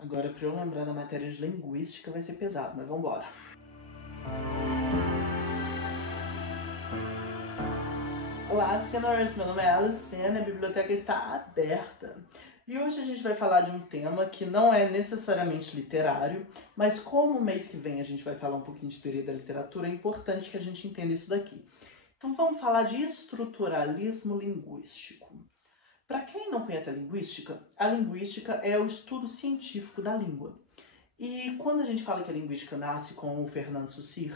Agora, para eu lembrar da matéria de linguística vai ser pesado, mas vamos embora. Olá, Sinners! Meu nome é Alicene, a biblioteca está aberta. E hoje a gente vai falar de um tema que não é necessariamente literário, mas como o mês que vem a gente vai falar um pouquinho de teoria da literatura, é importante que a gente entenda isso daqui. Então vamos falar de estruturalismo linguístico. Para quem não conhece a linguística é o estudo científico da língua. E quando a gente fala que a linguística nasce com o Fernando Saussure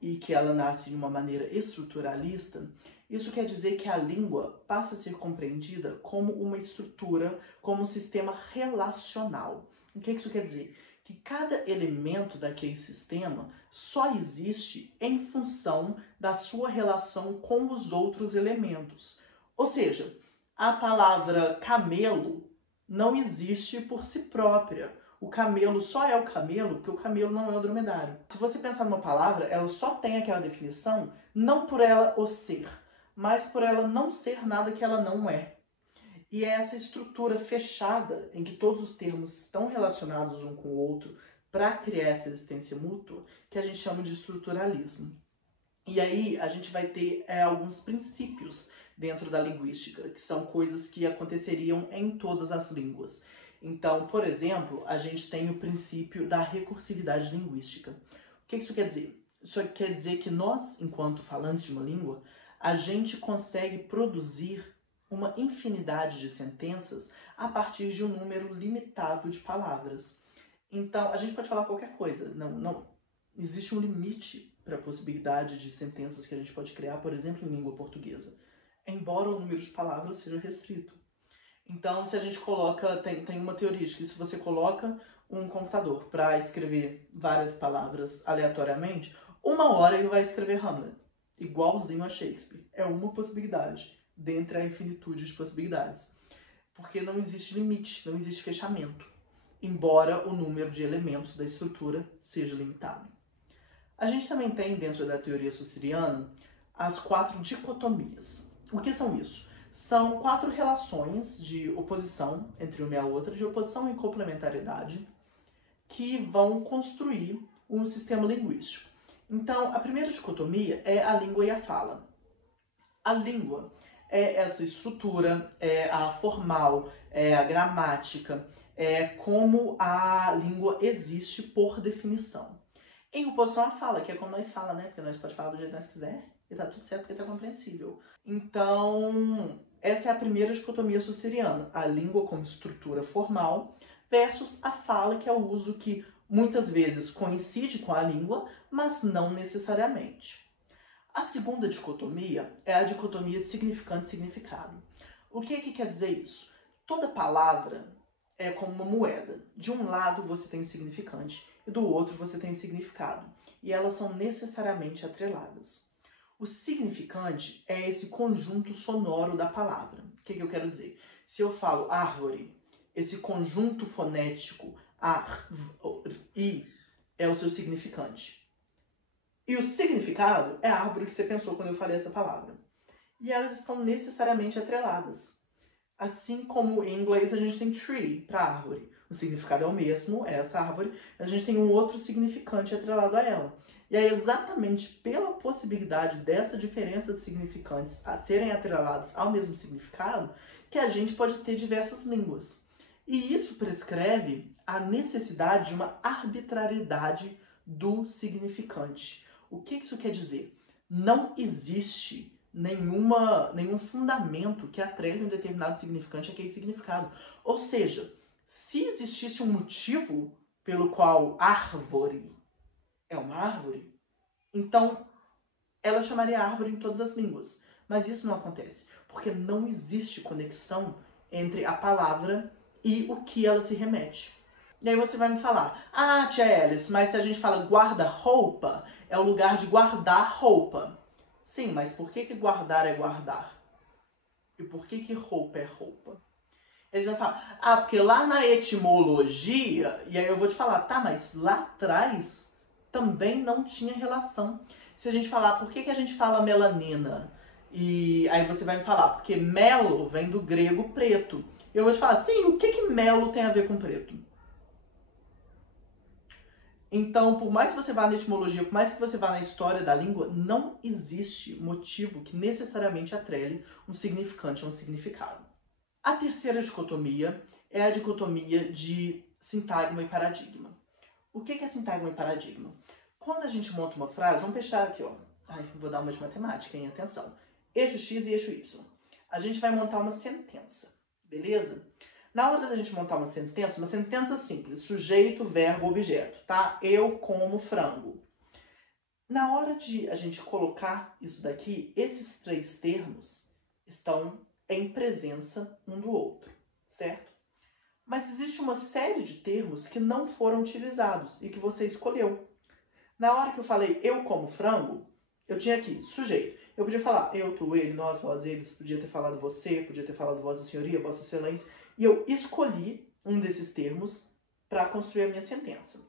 e que ela nasce de uma maneira estruturalista, isso quer dizer que a língua passa a ser compreendida como uma estrutura, como um sistema relacional. O que isso quer dizer? Que cada elemento daquele sistema só existe em função da sua relação com os outros elementos. Ou seja, a palavra camelo não existe por si própria. O camelo só é o camelo porque o camelo não é o dromedário. Se você pensar numa palavra, ela só tem aquela definição não por ela o ser, mas por ela não ser nada que ela não é. E é essa estrutura fechada, em que todos os termos estão relacionados um com o outro para criar essa existência mútua, que a gente chama de estruturalismo. E aí a gente vai ter alguns princípios dentro da linguística, que são coisas que aconteceriam em todas as línguas. Então, por exemplo, a gente tem o princípio da recursividade linguística. O que isso quer dizer? Isso quer dizer que nós, enquanto falantes de uma língua, a gente consegue produzir uma infinidade de sentenças a partir de um número limitado de palavras. Então, a gente pode falar qualquer coisa. Não existe um limite para a possibilidade de sentenças que a gente pode criar, por exemplo, em língua portuguesa, embora o número de palavras seja restrito. Então, se a gente coloca, tem uma teoria de que se você coloca um computador para escrever várias palavras aleatoriamente, uma hora ele vai escrever Hamlet, igualzinho a Shakespeare. É uma possibilidade, dentre a infinitude de possibilidades. Porque não existe limite, não existe fechamento, embora o número de elementos da estrutura seja limitado. A gente também tem, dentro da teoria saussuriana, as 4 dicotomias. O que são isso? São 4 relações de oposição entre uma e a outra, de oposição e complementariedade, que vão construir um sistema linguístico. Então, a primeira dicotomia é a língua e a fala. A língua é essa estrutura, é a formal, é a gramática, é como a língua existe por definição. Em oposição à fala, que é como nós fala, né? Porque nós podemos falar do jeito que nós quiser e tá tudo certo porque tá compreensível. Então, essa é a primeira dicotomia saussuriana. A língua como estrutura formal versus a fala, que é o uso que muitas vezes coincide com a língua, mas não necessariamente. A segunda dicotomia é a dicotomia de significante e significado. O que quer dizer isso? Toda palavra é como uma moeda. De um lado você tem o significante e do outro você tem o significado. E elas são necessariamente atreladas. O significante é esse conjunto sonoro da palavra. O que eu quero dizer? Se eu falo árvore, esse conjunto fonético i é o seu significante. E o significado é a árvore que você pensou quando eu falei essa palavra. E elas estão necessariamente atreladas. Assim como em inglês a gente tem tree para árvore. O significado é o mesmo, é essa árvore, mas a gente tem um outro significante atrelado a ela. E é exatamente pela possibilidade dessa diferença de significantes a serem atrelados ao mesmo significado que a gente pode ter diversas línguas. E isso prescreve a necessidade de uma arbitrariedade do significante. O que isso quer dizer? Não existe nenhum fundamento que atrele um determinado significante àquele significado. Ou seja, se existisse um motivo pelo qual árvore é uma árvore, então ela chamaria árvore em todas as línguas. Mas isso não acontece, porque não existe conexão entre a palavra e o que ela se remete. E aí você vai me falar, ah, tia Alice, mas se a gente fala guarda-roupa, é o lugar de guardar roupa. Sim, mas por que guardar é guardar? E por que roupa é roupa? Eles vão falar, ah, porque lá na etimologia, e aí eu vou te falar, tá, mas lá atrás também não tinha relação. Se a gente falar, por que a gente fala melanina? E aí você vai me falar, porque melo vem do grego preto. Eu vou te falar, sim, o que melo tem a ver com preto? Então, por mais que você vá na etimologia, por mais que você vá na história da língua, não existe motivo que necessariamente atrele um significante a um significado. A terceira dicotomia é a dicotomia de sintagma e paradigma. O que é sintagma e paradigma? Quando a gente monta uma frase, vamos fechar aqui, ó. Vou dar uma de matemática, hein? Atenção. Eixo X e eixo Y. A gente vai montar uma sentença, beleza? Na hora da gente montar uma sentença simples, sujeito, verbo, objeto, tá? Eu como frango. Na hora de a gente colocar isso daqui, esses três termos estão em presença um do outro, certo? Mas existe uma série de termos que não foram utilizados e que você escolheu. Na hora que eu falei eu como frango, eu tinha aqui sujeito. Eu podia falar eu, tu, ele, nós, vós, eles, podia ter falado você, podia ter falado vossa senhoria, vossa excelência, e eu escolhi um desses termos para construir a minha sentença.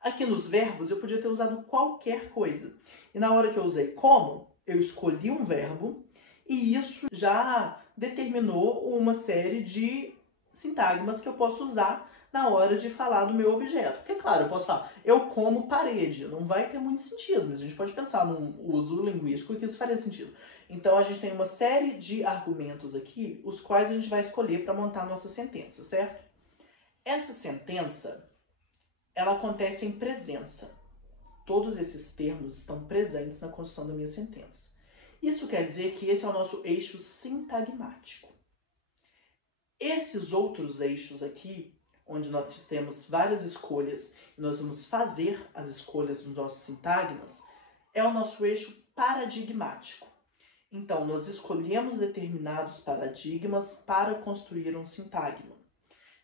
Aqui nos verbos eu podia ter usado qualquer coisa. E na hora que eu usei como, eu escolhi um verbo e isso já determinou uma série de sintagmas que eu posso usar na hora de falar do meu objeto. Porque, claro, eu posso falar, eu como parede. Não vai ter muito sentido, mas a gente pode pensar num uso linguístico que isso faria sentido. Então, a gente tem uma série de argumentos aqui, os quais a gente vai escolher para montar a nossa sentença, certo? Essa sentença, ela acontece em presença. Todos esses termos estão presentes na construção da minha sentença. Isso quer dizer que esse é o nosso eixo sintagmático. Esses outros eixos aqui, onde nós temos várias escolhas e nós vamos fazer as escolhas dos nossos sintagmas, é o nosso eixo paradigmático. Então, nós escolhemos determinados paradigmas para construir um sintagma.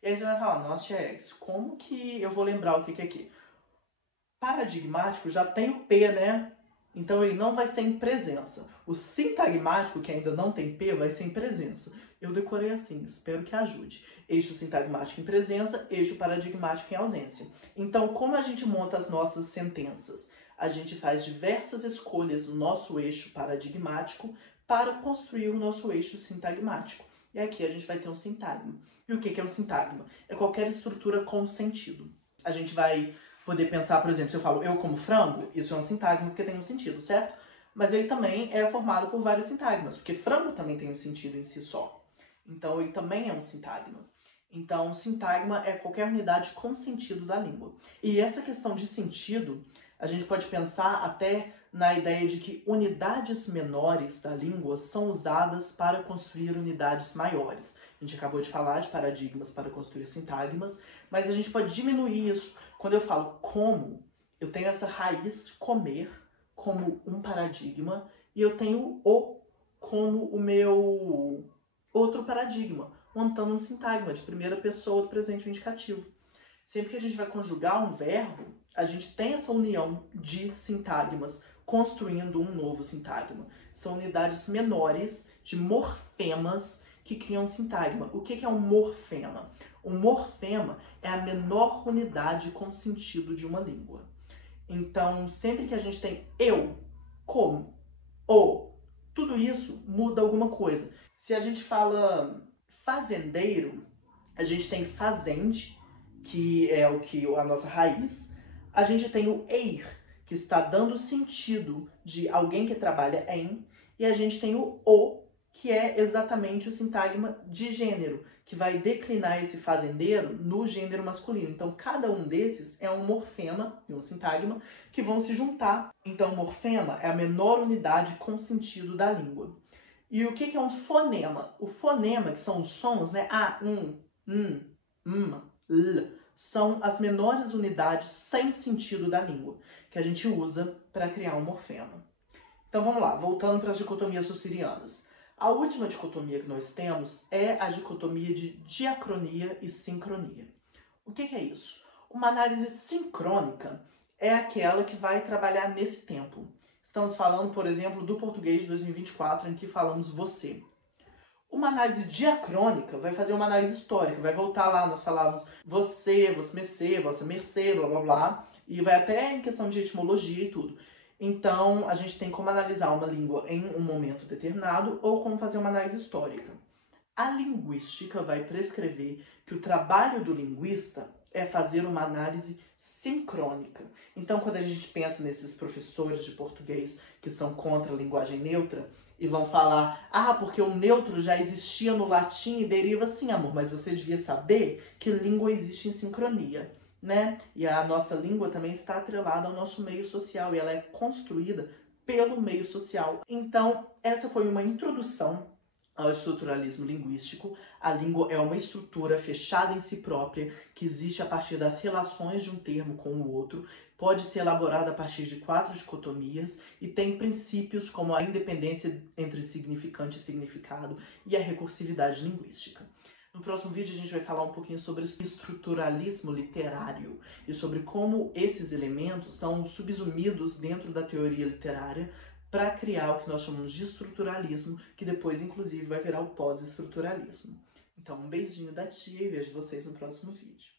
E aí você vai falar, nossa, X, como que eu vou lembrar o que é aqui? Paradigmático já tem o P, né? Então ele não vai ser em presença. O sintagmático, que ainda não tem P, vai ser em presença. Eu decorei assim, espero que ajude. Eixo sintagmático em presença, eixo paradigmático em ausência. Então, como a gente monta as nossas sentenças? A gente faz diversas escolhas no nosso eixo paradigmático para construir o nosso eixo sintagmático. E aqui a gente vai ter um sintagma. E o que é um sintagma? É qualquer estrutura com sentido. A gente vai poder pensar, por exemplo, se eu falo eu como frango, isso é um sintagma porque tem um sentido, certo? Mas ele também é formado por vários sintagmas, porque frango também tem um sentido em si só. Então ele também é um sintagma. Então, sintagma é qualquer unidade com sentido da língua. E essa questão de sentido, a gente pode pensar até na ideia de que unidades menores da língua são usadas para construir unidades maiores. A gente acabou de falar de paradigmas para construir sintagmas, mas a gente pode diminuir isso. Quando eu falo como, eu tenho essa raiz comer como um paradigma e eu tenho o como o meu outro paradigma, montando um sintagma de primeira pessoa do presente indicativo. Sempre que a gente vai conjugar um verbo, a gente tem essa união de sintagmas, construindo um novo sintagma. São unidades menores de morfemas que criam um sintagma. O que é um morfema? Um morfema é a menor unidade com sentido de uma língua. Então, sempre que a gente tem eu, como, o, tudo isso muda alguma coisa. Se a gente fala fazendeiro, a gente tem fazende, que é a nossa raiz. A gente tem o eir, que está dando sentido de alguém que trabalha em. E a gente tem o, que é exatamente o sintagma de gênero, que vai declinar esse fazendeiro no gênero masculino. Então, cada um desses é um morfema e um sintagma que vão se juntar. Então, o morfema é a menor unidade com sentido da língua. E o que é um fonema? O fonema, que são os sons, né? A, l, são as menores unidades sem sentido da língua, que a gente usa para criar um morfema. Então vamos lá, voltando para as dicotomias sussirianas. A última dicotomia que nós temos é a dicotomia de diacronia e sincronia. O que é isso? Uma análise sincrônica é aquela que vai trabalhar nesse tempo. Estamos falando, por exemplo, do português de 2024, em que falamos você. Uma análise diacrônica vai fazer uma análise histórica, vai voltar lá, nós falávamos você, mercê, vossa mercê, blá blá blá, e vai até em questão de etimologia e tudo. Então, a gente tem como analisar uma língua em um momento determinado ou como fazer uma análise histórica. A linguística vai prescrever que o trabalho do linguista é fazer uma análise sincrônica. Então, quando a gente pensa nesses professores de português que são contra a linguagem neutra e vão falar, porque o neutro já existia no latim e deriva, sim, amor, mas você devia saber que língua existe em sincronia, né? E a nossa língua também está atrelada ao nosso meio social e ela é construída pelo meio social. Então, essa foi uma introdução ao estruturalismo linguístico. A língua é uma estrutura fechada em si própria, que existe a partir das relações de um termo com o outro, pode ser elaborada a partir de 4 dicotomias e tem princípios como a independência entre significante e significado e a recursividade linguística. No próximo vídeo a gente vai falar um pouquinho sobre estruturalismo literário e sobre como esses elementos são subsumidos dentro da teoria literária para criar o que nós chamamos de estruturalismo, que depois, inclusive, vai virar o pós-estruturalismo. Então, um beijinho da tia e vejo vocês no próximo vídeo.